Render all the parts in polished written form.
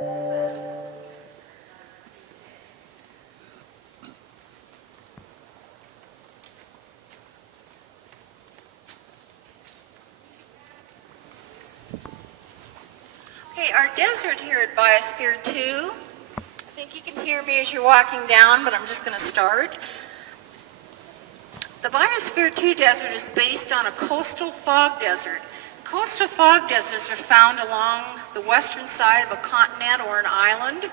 Okay, our desert here at Biosphere 2. I think you can hear me as you're walking down, but I'm just going to start. The Biosphere 2 desert is based on a coastal fog desert. Coastal fog deserts are found along the western side of a continent or an island.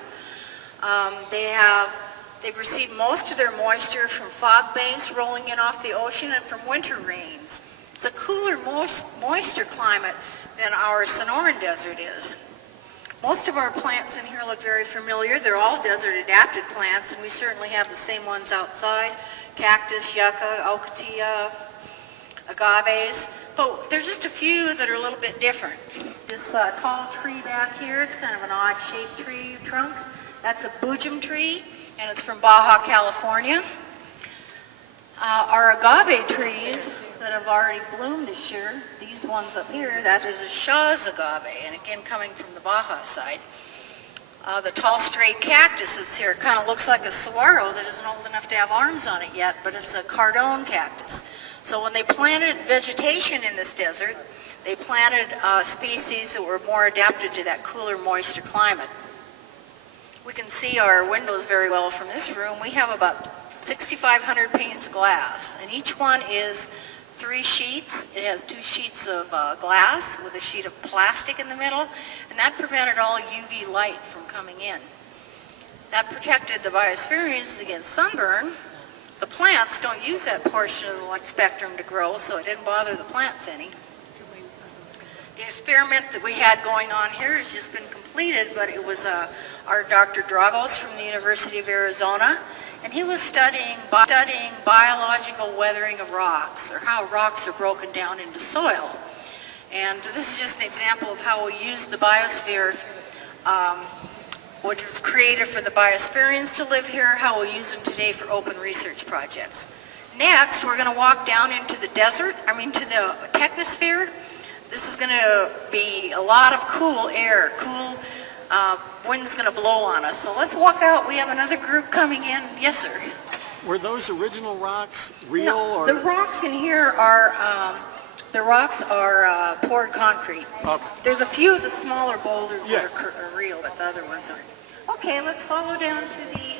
They've received most of their moisture from fog banks rolling in off the ocean and from winter rains. It's a cooler, moister climate than our Sonoran Desert is. Most of our plants in here look very familiar. They're all desert-adapted plants, and we certainly have the same ones outside: cactus, yucca, ocotillo, agaves. But there's just a few that are a little bit different. This tall tree back here, it's kind of an odd-shaped tree trunk. That's a bujum tree, and it's from Baja California. Our agave trees that have already bloomed this year, these ones up here, that is a Shaw's agave, and again coming from the Baja side. The tall straight cactus is here. It kind of looks like a saguaro that isn't old enough to have arms on it yet, but it's a cardone cactus. So when they planted vegetation in this desert, they planted species that were more adapted to that cooler, moister climate. We can see our windows very well from this room. We have about 6,500 panes of glass, and each one is 3 sheets. It has 2 sheets of glass with a sheet of plastic in the middle, and that prevented all UV light from coming in. That protected the biospherians against sunburn. The plants don't use that portion of the light spectrum to grow, so it didn't bother the plants any. The experiment that we had going on here has just been completed, but it was our Dr. Dragos from the University of Arizona, and he was studying biological weathering of rocks, or how rocks are broken down into soil. And this is just an example of how we use the biosphere, which was created for the biospherians to live here, how we use them today for open research projects. Next, we're going to walk down into the desert, to the technosphere. This is going to be a lot of cool air, wind's going to blow on us. So let's walk out. We have another group coming in. Yes, sir. Were those original rocks real? No, or? the rocks in here are poured concrete. Okay. There's a few of the smaller boulders Yeah. that are real, but the other ones aren't. Okay, let's follow down to the